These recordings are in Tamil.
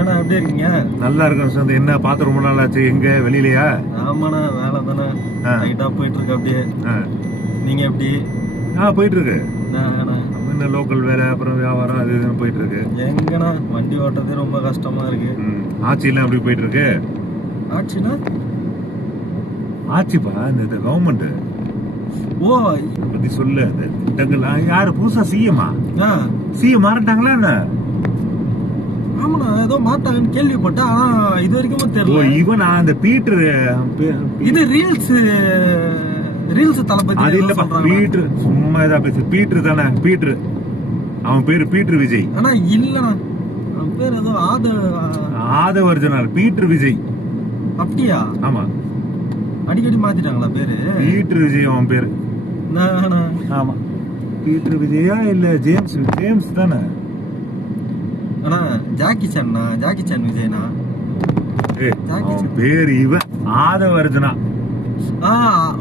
என்னண்ணா எப்படி இருக்கீங்க? நல்லா இருக்கேன் சார். என்ன பார்த்து ரொம்ப நாள் ஆச்சு. எங்க வெளியிலயா? ஆமாண்ணா, வேலை தானே ரைட்டா போயிட்டு இருக்கு. அப்படியே நீங்க எப்படி? போயிட்டு இருக்கு. என்ன லோக்கல் வேலை, அப்புறம் வியாபாரம், அது இதுன்னு போயிட்டு இருக்கு. எங்கண்ணா வண்டி ஓட்டுறதே ரொம்ப கஷ்டமா இருக்கு. ஆட்சியெல்லாம் எப்படி போயிட்டு இருக்கு? ஆட்சினா ஆட்சிப்பா, இந்த கவர்மெண்ட் ஓ பத்தி சொல்லு. யாரு புதுசா சிஎம்மா? சிஎம் மாறிட்டாங்களா என்ன? ஆமாண்ணா, ஏதோ மாட்டாங்கன்னு கேள்விப்பட்டேன். ஆனா இது வரைக்கும் தெரியல. இவன் அந்த பீட்டர், இது ரீல்ஸ் தளபதி. அது இல்லப்பா, பீட்டர் சும்மா ஏதா பேசு. பீட்டர் தானே, பீட்டர். அவன் பேரு பீட்டர் விஜய். ஆனா இல்லண்ணா, அவன் பேர் ஏதோ ஆதவர்ஜனால். பீட்டர் விஜய். அப்படியா? ஆமா, அடிக்கடி மாத்திட்டாங்களா பேரு? பீட்டர் விஜய் அவன் பேரு. ஆமா, பீட்டர் விஜயா இல்ல ஜேம்ஸ் தானே. ஆனா ஜாக்கி சான் விஜய்னா. அவன் பேரு இவன் ஆதவர்ஜனா.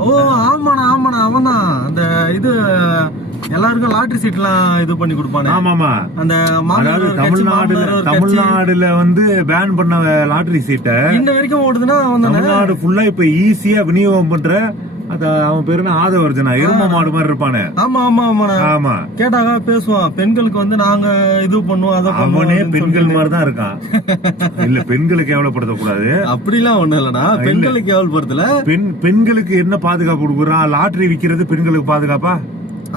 ஓ ஆமாண்ணா, அவன்தான். அந்த இது எல்லாருக்கும் லாட்டரி சீட் எல்லாம் இது பண்ணி கொடுப்பானே. ஆமாமா, அந்த தமிழ்நாடுல வந்து பேன் பண்ண லாட்டரி சீட்டை இன்ன வரைக்கும் ஓடுதுன்னா தமிழ்நாடு ஃபுல்லா இப்ப ஈஸியா விநியோகம் பண்ற. அவன் பேரு ஆதவர்ஜனா. எரும மாடு மாதிரி இருப்பானே. ஆமா கேட்டாங்க, பேசுவான். பெண்களுக்கு வந்து நாங்க இது பண்ணுவோம். அவனே பெண்கள் மாதிரிதான் இருக்கான். இல்ல, பெண்களை கேவலப்படுத்த கூடாது. அப்படிலாம் ஒண்ணு இல்லடா, பெண்களுக்கு கேவலப்படுத்தல. பெண்களுக்கு என்ன பாதுகாப்பு கொடுக்குறான்? லாட்டரி விக்கிறது பெண்களுக்கு பாதுகாப்பா?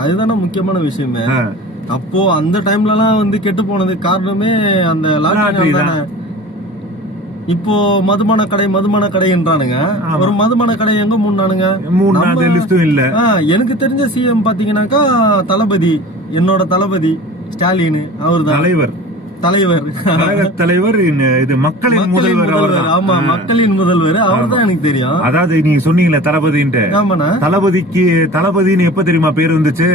அதுதானே முக்கியமான விஷயமே. அப்போ அந்த டைம்ல எல்லாம் வந்து கெட்டு போனது காரணமே அந்த லாட்டரி தானே. இப்போ மதுபான கடைன்றானுங்க. ஒரு மதுபான கடை எங்க மூணானுங்க? இல்ல. எனக்கு தெரிஞ்ச சிஎம் பாத்தீங்கன்னாக்கா தளபதி, என்னோட தளபதி ஸ்டாலின். அவர் தான் தலைவர். இது மக்களின் முதல்வர். ஆமா, மக்களின் முதல்வர் அவர் தான். எனக்கு தெரியும். அதாவது நீங்க சொன்னீங்களே தளபதின்ட்டு. ஆமாண்ணா, தளபதின்னு எப்ப தெரியுமா பேர் வந்துச்சு?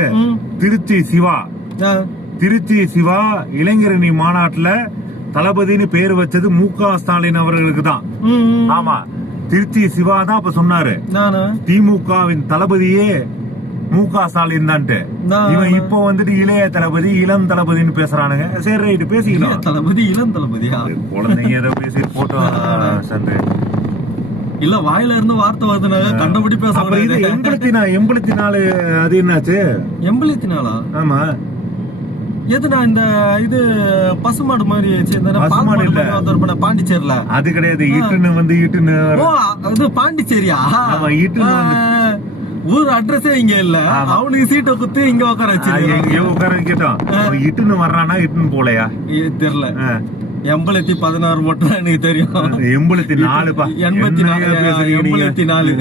திருச்சி சிவா இளைஞரணி மாநாட்டுல தளபதினு பேர் வச்சது மு.க. ஸ்டாலின் அவர்களுக்கு தான். ஆமா, திருச்சி சிவா தான் அப்ப சொன்னாரு திமுகவின் தளபதியே மு.க. ஸ்டாலின் தான்ட்டு. இவன் இப்ப வந்துட்டு இளைய தளபதி, இளம் தளபதினு பேசுறானுங்க. சரி, ரைட்டு, பேசிக்கலாம். தளபதி இளம் தளபதியா? குழந்தைங்க ஏதோ பேசி போட்டோ சந்து இல்ல, வாயில இருந்து வார்த்தை வருதுனால கண்டபடி பேசுறாங்க. 84 அது என்னாச்சு? 84? ஆமா. எதுனா இந்த இது பசுமாடு மாதிரி பாண்டிச்சேரியில? அது கிடையாது. இது பாண்டிச்சேரியா? இட்டுன்னு ஊர் அட்ரஸே இங்க இல்ல. அவனுக்கு சீட்டை குத்து இங்க உட்கார வச்சு உட்கார கேட்டோம். இட்டுன்னு வர்றானா இட்டுன்னு போலையா தெரியல. 16 மட்டும் எனக்கு தெரியும். 84. 84